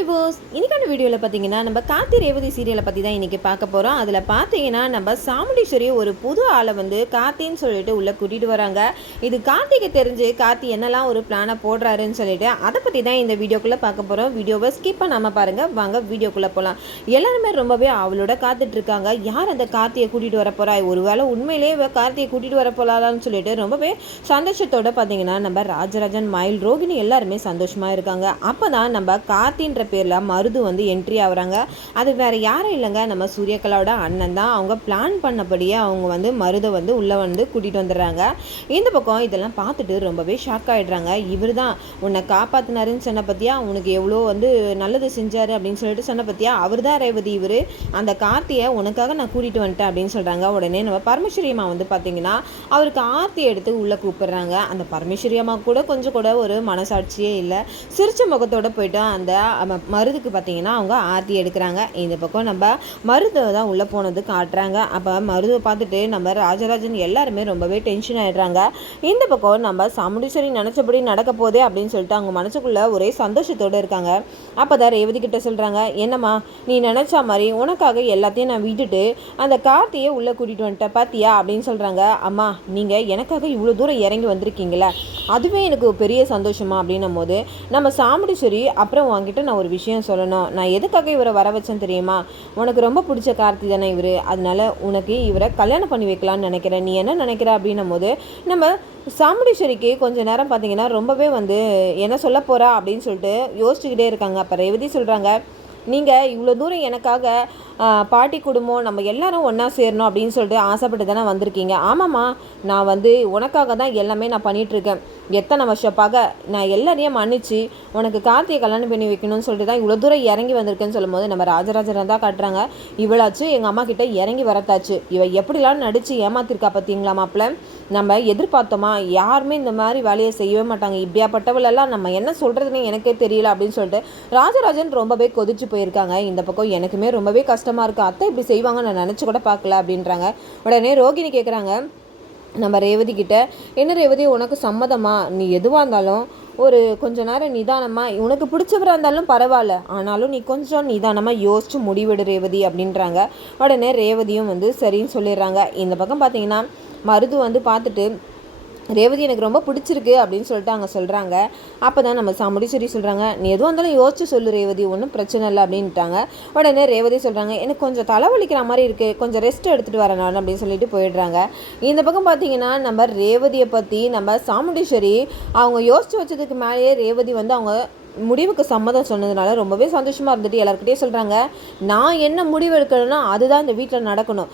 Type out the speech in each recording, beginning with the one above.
Viewers, இன்னைக்கான வீடியோவில் பார்த்தீங்கன்னா நம்ம கார்த்தி ரேவதி சீரியலை பற்றி தான் இன்றைக்கி பார்க்க போகிறோம். அதில் பார்த்தீங்கன்னா நம்ம சாமுண்டீஸ்வரி ஒரு புது ஆளை வந்து கார்த்தின்னு சொல்லிட்டு உள்ளே கூட்டிகிட்டு வராங்க. இது கார்த்திக்கு தெரிஞ்சு கார்த்தி என்னெல்லாம் ஒரு பிளானை போடுறாருன்னு சொல்லிட்டு அதை பற்றி தான் இந்த வீடியோக்குள்ளே பார்க்க போகிறோம். வீடியோவை ஸ்கிப் பண்ணாமல் பாருங்கள். வாங்க வீடியோக்குள்ளே போகலாம். எல்லாருமே ரொம்பவே அவளோட காத்துட்ருக்காங்க. யார் அந்த கார்த்தியை கூட்டிகிட்டு வர போகிறா, ஒருவேளை உண்மையிலேயே கார்த்தியை கூட்டிகிட்டு வர போகலான்னு சொல்லிட்டு ரொம்பவே சந்தோஷத்தோடு பார்த்தீங்கன்னா நம்ம ராஜராஜன், மயில், ரோகிணி எல்லாருமே சந்தோஷமாக இருக்காங்க. அப்போ தான் நம்ம கார்த்தின்ற பேரில் மருது வந்து என்ட்ரி ஆகுறாங்க. அது வேறு யாரும் இல்லைங்க, நம்ம சூரியகலாவோட அண்ணன் தான். அவங்க பிளான் பண்ணபடியே அவங்க வந்து மருதை வந்து உள்ளே வந்து கூட்டிகிட்டு வந்துடுறாங்க. இந்த பக்கம் இதெல்லாம் பார்த்துட்டு ரொம்பவே ஷாக் ஆகிடுறாங்க. இவர் தான் உன்னை காப்பாற்றினாருன்னு சொன்ன பற்றியா, உனக்கு எவ்வளோ வந்து நல்லது செஞ்சார் அப்படின்னு சொல்லிட்டு சொன்ன பற்றியா, அவர் தான் ரேவதி. இவர் அந்த கார்த்தியை உனக்காக நான் கூட்டிகிட்டு வந்துட்டேன் அப்படின்னு சொல்கிறாங்க. உடனே நம்ம பரமேஸ்வரி அம்மா வந்து பார்த்திங்கன்னா அவருக்கு ஆர்த்தி எடுத்து உள்ளே கூப்பிடுறாங்க. அந்த பரமேஸ்வரி அம்மா கூட கொஞ்சம் கூட ஒரு மனசாட்சியே இல்லை. சிரிச்ச முகத்தோடு போய்ட்டு அந்த மருதுக்கு பார்த்தீங்கன்னா அவங்க ஆர்த்தி எடுக்கிறாங்க. இந்த பக்கம் நம்ம மருதை தான் உள்ளே போனது காட்டுறாங்க. அப்போ மருதை பார்த்துட்டு நம்ம ராஜராஜன் எல்லாருமே ரொம்பவே டென்ஷன் ஆகிடுறாங்க. இந்த பக்கம் நம்ம சாமுண்டீஸ்வரி நினச்சபடி நடக்க போதே அப்படின்னு சொல்லிட்டு அவங்க மனசுக்குள்ளே ஒரே சந்தோஷத்தோடு இருக்காங்க. அப்போ தான் ரேவதி கிட்ட சொல்கிறாங்க, என்னம்மா நீ நினச்சா மாதிரி உனக்காக எல்லாத்தையும் நான் விட்டுட்டு அந்த கார்த்தியை உள்ளே கூட்டிகிட்டு வந்துட்டேன் பார்த்தியா அப்படின்னு சொல்கிறாங்க. அம்மா நீங்கள் எனக்காக இவ்வளோ தூரம் இறங்கி வந்திருக்கீங்களே, அதுவே எனக்கு பெரிய சந்தோஷமா அப்படின்னும் போது நம்ம சாமுண்டீஸ்வரி, அப்புறம் உங்ககிட்ட நான் ஒரு விஷயம் சொல்லணும். நான் எதுக்காக இவரை வர வச்சேன்னு தெரியுமா? உனக்கு ரொம்ப பிடிச்ச கார்த்தி தானே இவர், அதனால உனக்கு இவரை கல்யாணம் பண்ணி வைக்கலான்னு நினைக்கிறேன். நீ என்ன நினைக்கிற அப்படின்னும் போது நம்ம சாமுண்டீஸ்வரிக்கு கொஞ்சம் நேரம் பார்த்தீங்கன்னா ரொம்பவே வந்து என்ன சொல்ல போகிறா அப்படின்னு சொல்லிட்டு யோசிச்சுக்கிட்டே இருக்காங்க. அப்போ ரேவதி சொல்கிறாங்க, நீங்கள் இவ்வளோ தூரம் எனக்காக பாட்டி குடும்பம் நம்ம எல்லாரும் ஒன்றா சேரணும் அப்படின்னு சொல்லிட்டு ஆசைப்பட்டு தானே வந்திருக்கீங்க. ஆமாம்மா, நான் வந்து உனக்காக தான் எல்லாமே நான் பண்ணிகிட்ருக்கேன். எத்தனை வருஷப்பாக நான் எல்லாரையும் மன்னிச்சு உனக்கு கார்த்தியை கல்யாணம் பண்ணி வைக்கணும்னு சொல்லிட்டு தான் இவ்வளோ தூரம் இறங்கி வந்திருக்கேன்னு சொல்லும் போது நம்ம ராஜராஜன் தான் காட்டுறாங்க. இவளாச்சு எங்கள் அம்மா கிட்டே இறங்கி வரத்தாச்சு, இவ எப்படிலாம் நடித்து ஏமாத்திருக்கா பார்த்தீங்களா மாப்பிள்ள. நம்ம எதிர்பார்த்தோமா, யாருமே இந்த மாதிரி வேலையை செய்யவே மாட்டாங்க. இப்படியாப்பட்டவளெல்லாம் நம்ம என்ன சொல்கிறதுன்னு எனக்கே தெரியல அப்படின்னு சொல்லிட்டு ராஜராஜன் ரொம்பவே கொதிச்சு போயிருக்காங்க. இந்த பக்கம் எனக்குமே ரொம்பவே கஷ்டமாக இருக்குது. அத்தை இப்படி செய்வாங்க நான் நினச்சி கூட பார்க்கல அப்படின்றாங்க. உடனே ரோகிணி கேட்குறாங்க நம்ம ரேவதி கிட்ட, என்ன ரேவதி உனக்கு சம்மதமா? நீ எதுவாக இருந்தாலும் ஒரு கொஞ்ச நேரம் நிதானமாக, உனக்கு பிடிச்சவராக இருந்தாலும் பரவாயில்ல, ஆனாலும் நீ கொஞ்சம் நிதானமாக யோசிச்சு முடிவெடு ரேவதி அப்படின்றாங்க. உடனே ரேவதியும் வந்து சரின்னு சொல்லிடுறாங்க. இந்த பக்கம் பார்த்தீங்கன்னா மருது வந்து பார்த்துட்டு ரேவதி எனக்கு ரொம்ப பிடிச்சிருக்கு அப்படின்னு சொல்லிட்டு அவங்க சொல்கிறாங்க. அப்போ தான் நம்ம சாமுண்டீஸ்வரி சொல்கிறாங்க, நீ எதுவும் இருந்தாலும் யோசிச்சு சொல்லு ரேவதி, ஒன்றும் பிரச்சனை இல்லை அப்படின்ட்டாங்க. உடனே ரேவதி சொல்கிறாங்க, எனக்கு கொஞ்சம் தலைவலிக்கிற மாதிரி இருக்குது, கொஞ்சம் ரெஸ்ட் எடுத்துகிட்டு வரேன் நான் அப்படின்னு சொல்லிட்டு போயிடுறாங்க. இந்த பக்கம் பார்த்தீங்கன்னா நம்ம ரேவதியை பற்றி நம்ம சாமுண்டீஸ்வரி அவங்க யோசித்து வச்சதுக்கு மேலேயே ரேவதி வந்து அவங்க முடிவுக்கு சம்மதம் சொன்னதுனால ரொம்பவே சந்தோஷமாக இருந்துட்டு எல்லாருக்கிட்டே சொல்கிறாங்க, நான் என்ன முடிவு எடுக்கணும்னா அதுதான் இந்த வீட்டில் நடக்கணும்.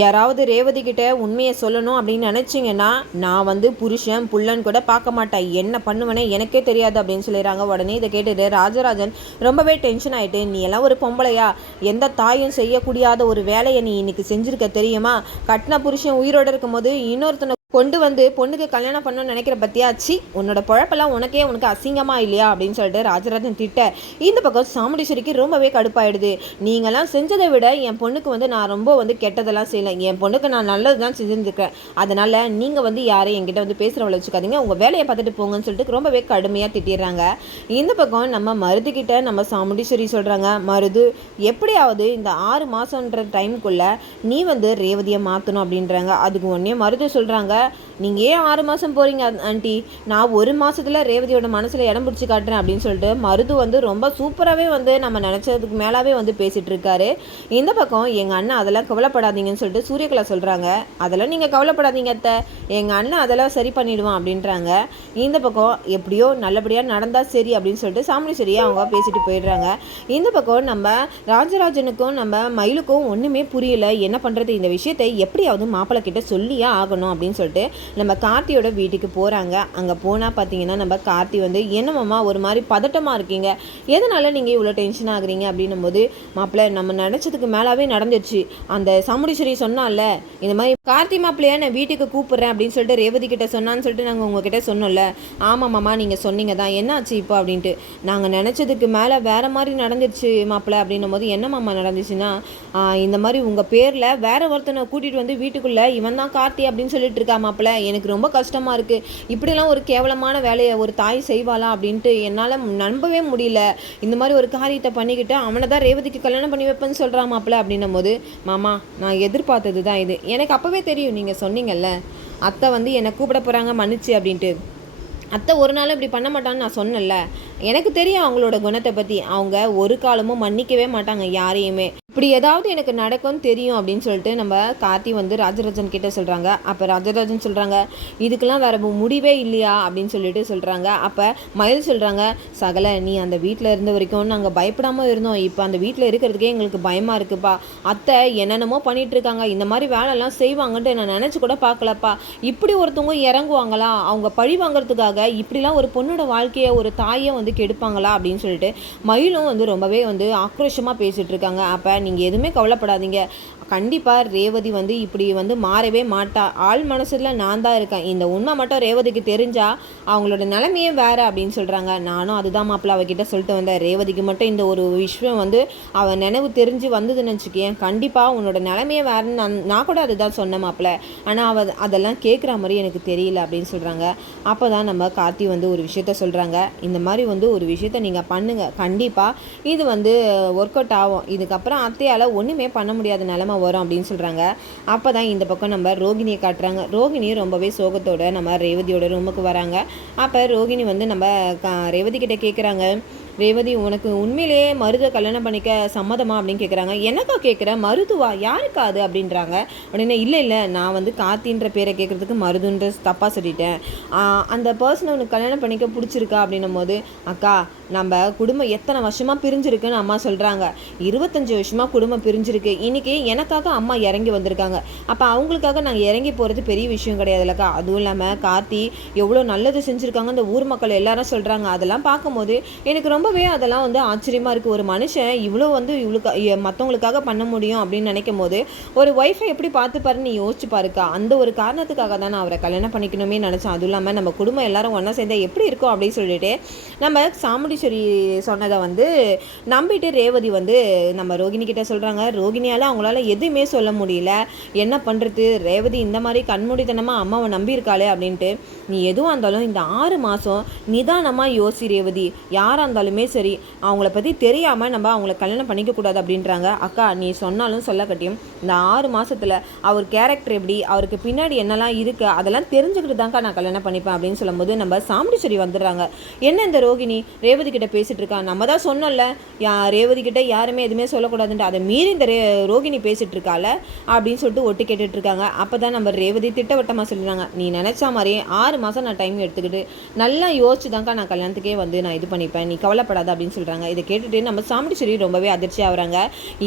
யாராவது ரேவதி கிட்ட உண்மையை சொல்லணும் அப்படின்னு நினச்சிங்கன்னா நான் வந்து புருஷன் புள்ளன் கூட பார்க்க மாட்டேன், என்ன பண்ணுவேனே எனக்கே தெரியாது அப்படின்னு சொல்லிடுறாங்க. உடனே இதை கேட்டுட்டு ராஜராஜன் ரொம்பவே டென்ஷன் ஆகிட்டு, நீ எல்லாம் ஒரு பொம்பளையா, எந்த தாயும் செய்யக்கூடாத ஒரு வேலையை நீ இன்னைக்கு செஞ்சுருக்க தெரியுமா? கட்டின புருஷன் உயிரோடு இருக்கும்போது இன்னொருத்தனை கொண்டு வந்து பொண்ணுக்கு கல்யாணம் பண்ணணும்னு நினைக்கிற பற்றியாச்சு, உன்னோட பழப்பெல்லாம் உனக்கு அசிங்கமாக இல்லையா அப்படின்னு சொல்லிட்டு ராஜராஜன் திட்ட. இந்த பக்கம் சாமுண்டீஸ்வரிக்கு ரொம்பவே கடுப்பாயிடுது. நீங்களாம் செஞ்சதை விட என் பொண்ணுக்கு வந்து நான் ரொம்ப வந்து கெட்டதெல்லாம் செய்யலை, என் பொண்ணுக்கு நான் நல்லது தான் செஞ்சுருக்கேன், அதனால் நீங்கள் வந்து யாரையும் என்கிட்ட வந்து பேசுகிறவளை வச்சுக்காதீங்க, உங்கள் வேலையை பார்த்துட்டு போங்கன்னு சொல்லிட்டு ரொம்பவே கடுமையாக திட்டிடுறாங்க. இந்த பக்கம் நம்ம மருதுகிட்ட நம்ம சாமுண்டீஸ்வரி சொல்கிறாங்க, மருது எப்படியாவது இந்த 6 மாதன்ற டைமுக்குள்ளே நீ வந்து ரேவதியை மாற்றணும் அப்படின்றாங்க. அதுக்கு ஒன்றே மருது சொல்கிறாங்க, நீங்கள் ஏன் 6 மாதம் போகிறீங்க ஆண்டி, நான் 1 மாதத்தில் ரேவதியோட மனசில் இடம் பிடிச்சி காட்டுறேன் அப்படின்னு சொல்லிட்டு மருது வந்து ரொம்ப சூப்பராகவே வந்து நம்ம நினச்சதுக்கு மேலாவே வந்து பேசிகிட்டு இருக்காரு. இந்த பக்கம் எங்கள் அண்ணன் அதெல்லாம் கவலைப்படாதீங்கன்னு சொல்லிட்டு சூரியகலா சொல்கிறாங்க. அதெல்லாம் நீங்கள் கவலைப்படாதீங்க அத்தை, எங்கள் அண்ணன் அதெல்லாம் சரி பண்ணிவிடுவான் அப்படின்றாங்க. இந்த பக்கம் எப்படியோ நல்லபடியாக நடந்தால் சரி அப்படின்னு சொல்லிட்டு சாமுண்டீஸ்வரியை அவங்க பேசிட்டு போயிடுறாங்க. இந்த பக்கம் நம்ம ராஜராஜனுக்கும் நம்ம மயிலுக்கும் ஒன்றுமே புரியல, என்ன பண்ணுறது, இந்த விஷயத்தை எப்படியாவது மாப்பிள்ளை கிட்ட சொல்லியே ஆகணும் அப்படின்னு சொல்லிட்டு நம்ம கார்த்தியோட வீட்டுக்கு போகிறாங்க. அங்கே போனால் பார்த்தீங்கன்னா நம்ம கார்த்தி வந்து, என்னமாம்மா ஒரு மாதிரி பதட்டமாக இருக்கீங்க, எதனால நீங்கள் இவ்வளோ டென்ஷன் ஆகுறீங்க அப்படின்னும் போது, மாப்பிள்ளை நம்ம நினச்சதுக்கு மேலாவே நடந்துருச்சு, அந்த சாமுண்டீஸ்வரி சொன்னால இந்த மாதிரி கார்த்தி மாப்பிள்ளையா நான் வீட்டுக்கு கூப்பிட்றேன் அப்படின்னு சொல்லிட்டு ரேவதி கிட்ட சொன்னான்னு சொல்லிட்டு நாங்கள் உங்ககிட்ட சொன்னோம்ல. ஆமாம்மாம்மா நீங்கள் சொன்னீங்க தான், என்னாச்சு இப்போ அப்படின்ட்டு. நாங்கள் நினச்சதுக்கு மேலே வேறு மாதிரி நடந்துருச்சு மாப்பிள்ளை அப்படின்னும் போது, என்ன மாமா நடந்துச்சுன்னா இந்த மாதிரி உங்கள் பேரில் வேறு ஒருத்தனை கூட்டிகிட்டு வந்து வீட்டுக்குள்ளே இவன் தான் கார்த்தி அப்படின்னு சொல்லிட்டு இருக்கா இருக்கா மாப்பிள்ள, எனக்கு ரொம்ப கஷ்டமாக இருக்குது, இப்படிலாம் ஒரு கேவலமான வேலையை ஒரு தாய் செய்வாளா அப்படின்ட்டு என்னால் நம்பவே முடியல, இந்த மாதிரி ஒரு காரியத்தை பண்ணிக்கிட்டு அவனை தான் ரேவதிக்கு கல்யாணம் பண்ணி வைப்பேன்னு சொல்கிறான் மாப்பிள்ள அப்படின்னும் போது, மாமா நான் எதிர்பார்த்தது தான் இது, எனக்கு அப்போவே தெரியும், நீங்கள் சொன்னீங்கல்ல அத்தை வந்து என்னை கூப்பிட போகிறாங்க மன்னிச்சு அப்படின்ட்டு, அத்தை ஒரு நாள் இப்படி பண்ண மாட்டான்னு நான் சொன்னேன்ல, எனக்கு தெரியும் அவங்களோட குணத்தை பற்றி, அவங்க ஒரு காலமும் மன்னிக்கவே மாட்டாங்க யாரையுமே, இப்படி ஏதாவது எனக்கு நடக்கும்னு தெரியும் அப்படின்னு சொல்லிட்டு நம்ம கார்த்தி வந்து ராஜராஜன் கிட்டே சொல்கிறாங்க. அப்போ ராஜராஜன் சொல்கிறாங்க, இதுக்கெல்லாம் வேறு முடிவே இல்லையா அப்படின்னு சொல்லிட்டு சொல்கிறாங்க. அப்போ மயில் சொல்கிறாங்க, சகல நீ அந்த வீட்டில் இருந்த வரைக்கும் நாங்கள் பயப்படாமல் இருந்தோம், இப்போ அந்த வீட்டில் இருக்கிறதுக்கே எங்களுக்கு பயமாக இருக்குப்பா, அத்தை என்னென்னமோ பண்ணிகிட்ருக்காங்க, இந்த மாதிரி வேலைலாம் செய்வாங்கன்ட்டு நான் நினச்சி கூட பார்க்கலப்பா, இப்படி ஒருத்தவங்க இறங்குவாங்களா, அவங்க பழி வாங்கிறதுக்காக இப்படிலாம் ஒரு பொண்ணோட வாழ்க்கையை ஒரு தாயை வந்து கெடுப்பாங்களா அப்படின்னு சொல்லிட்டு மயிலும் வந்து ரொம்பவே வந்து ஆக்ரோஷமாக பேசிகிட்டு இருக்காங்க. அப்போ நீங்கள் எதுவுமே கவலைப்படாதீங்க, கண்டிப்பாக ரேவதி வந்து இப்படி வந்து மாறவே மாட்டா, ஆள் மனசில் நான் தான் இருக்கேன், இந்த உண்மை மட்டும் ரேவதிக்கு தெரிஞ்சால் அவங்களோட நிலைமையே வேறு அப்படின்னு சொல்கிறாங்க. நானும் அதுதான் மாப்பிள்ள அவகிட்ட சொல்லிட்டு வந்தேன், ரேவதிக்கு மட்டும் இந்த ஒரு விஷயம் வந்து அவன் நினைவு தெரிஞ்சு வந்ததுன்னு வச்சுக்கேன், கண்டிப்பாக உன்னோட நிலைமையே வேறுன்னு நான் கூட அதுதான் சொன்னேன் மாப்பிள்ள, ஆனால் அதெல்லாம் கேட்குற மாதிரி எனக்கு தெரியல அப்படின்னு சொல்கிறாங்க. அப்போ தான் நம்ம கார்த்தி வந்து ஒரு விஷயத்த சொல்கிறாங்க, இந்த மாதிரி வந்து ஒரு விஷயத்த நீங்கள் பண்ணுங்கள், கண்டிப்பாக இது வந்து ஒர்க் அவுட் ஆகும், இதுக்கப்புறம் அத்தையால் ஒன்றுமே பண்ண முடியாத நிலைமை வரும் அப்படின்னு சொல்கிறாங்க. அப்போ தான் இந்த பக்கம் நம்ம ரோகிணியை காட்டுறாங்க. ரோகிணி ரொம்பவே சோகத்தோடு நம்ம ரேவதியோட ரூமுக்கு வராங்க. அப்போ ரோகிணி வந்து நம்ம ரேவதி கிட்டே கேட்குறாங்க, ரேவதி உனக்கு உண்மையிலேயே மருதை கல்யாணம் பண்ணிக்க சம்மதமா அப்படின்னு கேட்குறாங்க. எனக்கா கேட்குறேன், மருதுவா யாருக்கா அது அப்படின்றாங்க. உடனே இல்லை நான் வந்து கார்த்தின்ற பேரை கேட்குறதுக்கு மருதுன்ற தப்பாக சொல்லிட்டேன், அந்த பர்சனை உனக்கு கல்யாணம் பண்ணிக்க பிடிச்சிருக்கா அப்படின்னும் போது, அக்கா நம்ம குடும்பம் எத்தனை வருஷமாக பிரிஞ்சிருக்குன்னு அம்மா சொல்கிறாங்க, 25 வருஷமாக குடும்பம் பிரிஞ்சிருக்கு, இன்றைக்கி எனக்காக அம்மா இறங்கி வந்திருக்காங்க, அப்போ அவங்களுக்காக நாங்கள் இறங்கி போகிறது பெரிய விஷயம் கிடையாதுல்லக்கா, அதுவும் இல்லாமல் கார்த்தி எவ்வளோ நல்லது செஞ்சுருக்காங்க இந்த ஊர் மக்கள் எல்லாரும் சொல்கிறாங்க, அதெல்லாம் பார்க்கும்போது எனக்கு ரொம்பவே அதெல்லாம் வந்து ஆச்சரியமாக இருக்குது, ஒரு மனுஷன் இவ்வளோ வந்து மற்றவங்களுக்காக பண்ண முடியும் அப்படின்னு நினைக்கும் போது ஒரு ஒய்ஃபை எப்படி பார்த்துப்பாருன்னு நீ யோசிச்சு பாருக்கா, அந்த ஒரு காரணத்துக்காக தான் நான் அவரை கல்யாணம் பண்ணிக்கணுமே நினச்சேன், அதுவும் இல்லாமல் நம்ம குடும்பம் எல்லாரும் ஒன்றா சேர்ந்தால் எப்படி இருக்கும் அப்படின்னு சொல்லிட்டு நம்ம சாமுண்டீஸ்வரி சொன்னதை வந்து நம்பிட்டு ரேவதி வந்து நம்ம ரோகிணி கிட்ட சொல்கிறாங்க. ரோகிணியால் அவங்களால எதுவுமே சொல்ல முடியல, என்ன பண்ணுறது, ரேவதி இந்த மாதிரி கண்மூடித்தனமாக அம்மாவை நம்பியிருக்காளே அப்படின்ட்டு, நீ எதுவாக இருந்தாலும் இந்த 6 மாதம் நிதானமாக யோசி ரேவதி, யாராக இருந்தாலுமே சரி அவங்கள பற்றி தெரியாமல் நம்ம அவங்கள கல்யாணம் பண்ணிக்கக்கூடாது அப்படின்றாங்க. அக்கா நீ சொன்னாலும் சொல்ல கட்டியும் இந்த 6 மாதத்தில் அவர் கேரக்டர் எப்படி, அவருக்கு பின்னாடி என்னெல்லாம் இருக்குது அதெல்லாம் தெரிஞ்சுக்கிட்டு தான்க்கா நான் கல்யாணம் பண்ணிப்பேன் அப்படின்னு சொல்லும்போது நம்ம சாமுண்டீஸ்வரி வந்துடுறாங்க. என்ன இந்த ரோகிணி ரேவதி கிட்ட பேசிகிட்டு இருக்கா, நம்ம தான் சொன்னோம்ல ரேவதி கிட்ட யாருமே எதுவுமே சொல்லக்கூடாதுன்ட்டு, அதை மீறி இந்த ரோகிணி பேசிகிட்டு இருக்கால அப்படின்னு சொல்லிட்டு ஒட்டு கேட்டுட்டு இருக்காங்க. அப்போ தான் நம்ம ரேவதி திட்டவட்டமாக சொல்லிடுறாங்க, நீ நினச்சா மாதிரி 6 மாதம் நான் டைம் எடுத்துக்கிட்டு நல்லா யோசிச்சு தான்க்கா நான் கல்யாணத்துக்கே வந்து நான் இது பண்ணிப்பேன், நீ கவலைப்படாத அப்படின்னு சொல்கிறாங்க. இதை கேட்டுட்டு நம்ம சாமுண்டீஸ்வரி ரொம்பவே அதிர்ச்சி ஆகுறாங்க.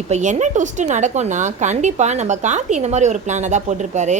இப்போ என்ன ட்விஸ்ட்டு நடக்கும்னா, கண்டிப்பாக நம்ம கார்த்தி இந்த மாதிரி ஒரு பிளானை தான் போட்டிருப்பாரு.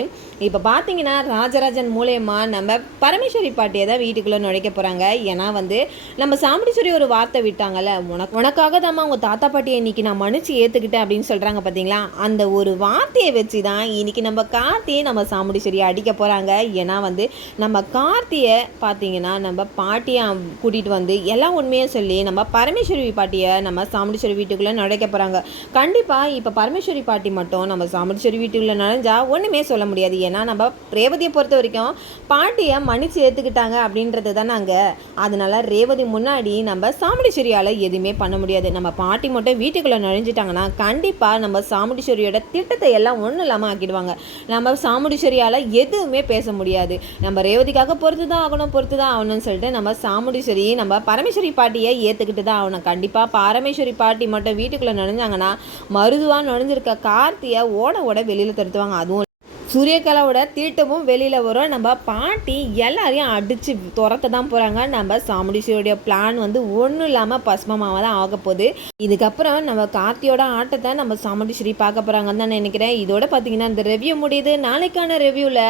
இப்போ பார்த்தீங்கன்னா ராஜராஜன் மூலயமா நம்ம பரமேஸ்வரி பாட்டியை தான் வீட்டுக்குள்ளே நுழைக்க போகிறாங்க. ஏன்னா வந்து நம்ம சாமுண்டீஸ்வரி ஒரு வார்த்தை விட்டாங்கல்ல, உனக்காக தான் அவங்க தாத்தா பாட்டியை இன்னைக்கு நான் மன்னிச்சு ஏற்றுக்கிட்டேன் அப்படின்னு சொல்கிறாங்க பார்த்தீங்களா, அந்த ஒரு வார்த்தையை வச்சு தான் இன்னைக்கு நம்ம கார்த்தியை நம்ம சாமுண்டீஸ்வரியை அடிக்க போகிறாங்க. ஏன்னா வந்து நம்ம கார்த்தியை பார்த்தீங்கன்னா நம்ம பாட்டியை கூட்டிகிட்டு வந்து எல்லா உண்மையும் சொல்லி நம்ம பரமேஸ்வரி பாட்டியை நம்ம சாமுண்டீஸ்வரி வீட்டுக்குள்ளே நுழைக்க போகிறாங்க. கண்டிப்பாக இப்போ பரமேஸ்வரி பாட்டி மட்டும் நம்ம சாமுண்டீஸ்வரி வீட்டுக்குள்ளே நுழைஞ்சா ஒன்றுமே சொல்ல முடியாது. ஏன்னா நம்ம ரேவதியை பொறுத்த வரைக்கும் பாட்டியை மன்னிச்சு ஏற்றுக்கிட்டாங்க அப்படின்றது தான் நாங்கள், அதனால ரேவதி முன்னாடி நம்ம சாமுண்டீஸ்வரியால் எதுவுமே பண்ண முடியாது. நம்ம பாட்டி மட்டும் வீட்டுக்குள்ளே நுழைஞ்சிட்டாங்கன்னா கண்டிப்பாக நம்ம சாமுண்டீஸ்வரியோட திட்டத்தை எல்லாம் ஒன்றும் இல்லாமல் ஆக்கிடுவாங்க. நம்ம சாமுண்டீஸ்வரியால் எதுவுமே பேச முடியாது. நம்ம ரேவதிக்காக பொறுத்து தான் ஆகணும்னு சொல்லிட்டு நம்ம சாமுண்டீஸ்வரி நம்ம பரமேஸ்வரி பாட்டியை ஏற்றுக்கிட்டு தான் ஆகணும். கண்டிப்பாக பரமேஸ்வரி பாட்டி மட்டும் வீட்டுக்குள்ளே நுழைஞ்சாங்கன்னா மருதுவாக நுழைஞ்சிருக்க கார்த்தியை ஓட வெளியில் தருத்துவாங்க. அதுவும் சூரியகலாவோட தீட்டமும் வெளியில் வரும். நம்ம பாட்டி எல்லாரையும் அடித்து துரத்த தான் போகிறாங்க. நம்ம சாமுண்டீஸ்வரியோடைய பிளான் வந்து ஒன்றும் இல்லாமல் பஸ்மமாக தான் ஆக போகுது. இதுக்கப்புறம் நம்ம கார்த்தியோட ஆட்டத்தை நம்ம சாமுண்டீஸ்வரி பார்க்க போகிறாங்கன்னு தான் நினைக்கிறேன். இதோட பார்த்தீங்கன்னா இந்த ரிவ்யூ முடியுது. நாளைக்கான ரிவ்யூவில்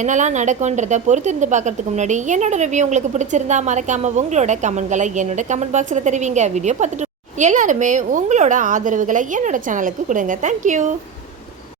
என்னெல்லாம் நடக்கும்ன்றதை பொறுத்திருந்து பார்க்கறதுக்கு முன்னாடி என்னோட ரிவ்யூ உங்களுக்கு பிடிச்சிருந்தா மறக்காமல் உங்களோட கமெண்ட்களை என்னோட கமெண்ட் பாக்ஸில் தெரிவிங்க. வீடியோ பார்த்துட்டு எல்லாருமே உங்களோட ஆதரவுகளை என்னோட சேனலுக்கு கொடுங்க. தேங்க்யூ.